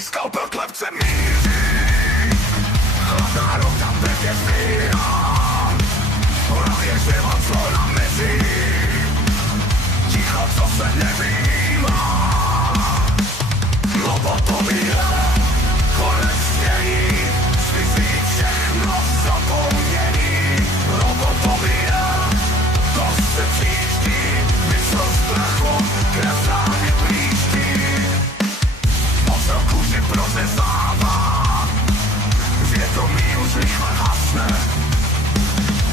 Můj skalpel klepce míří a nárok tam pevně zbírám. Právě život zlo nám mizí, ticho, co se nevýjímá. Lobotomie, konec snění, zmizí všechno zapomnění. Lobotomie, to se příští, mysl strachu, krev záhy plíští. Ocel kůži prozezává, vědomí už rychle hasne.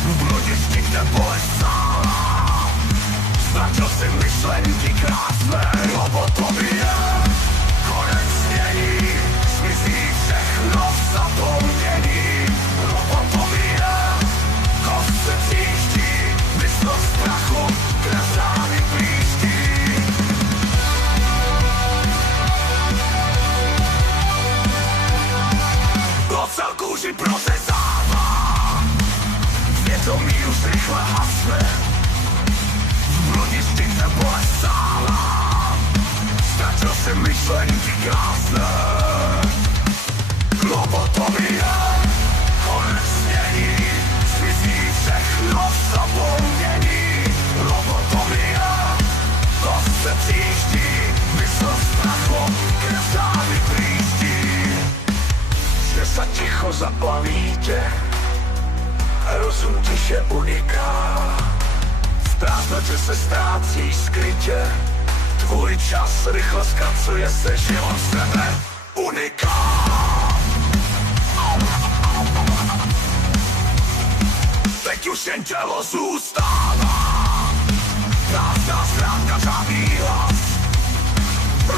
V bludišti, kde bolest sála, ztratil si myšlenky krásné. Lobotomie, konec snění, zmizí všechno zapomnění. Lobotomie, kost se příští, mysl strachu, krev záhy plíští. Ocel kůži prozezává, vědomí už rychle hasne. V bludišti, kde bolest sála, ztratil si myšlenky krásné. Lobotomie, konec snění, zmizí všechno zapomnění. Lobotomie, kost se příští, mysl strachu, krev záhy plíští. Že se ticho zaplaví tě, rozum tiše uniká. V prázdnoře se ztrácí skrytě, tvůj čas rychle zkracuje se, život sebe uniká. Teď už jen tělo zůstává, prázdná schránka, žádný hlas.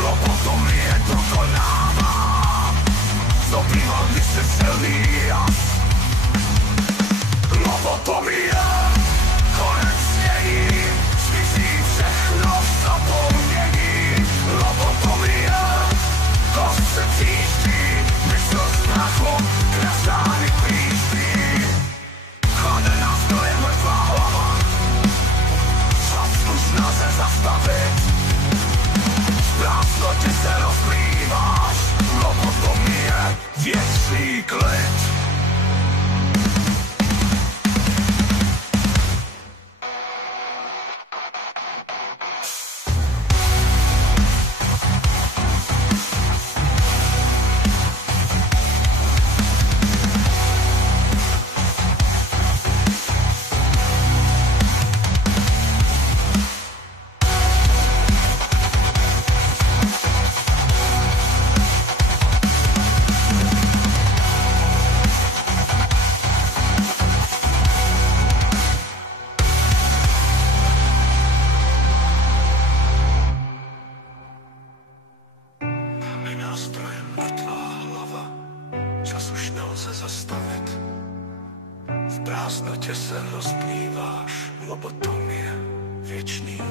Lobotomie dokonává, zobýval když se silný jas. Lobotomie, konec snění, zmizí všechno zapomnění. Lobotomie, kost se příští, mysl strachu, krev záhy plíští. Chladne nás to je mrtvá hlava, čas už snaze zastavit. V prázdnotě se rozplýváš, lobotomie, věčný klid. Čas už nelze zastavit, v prázdnotě se rozplýváš, lobotomie, věčný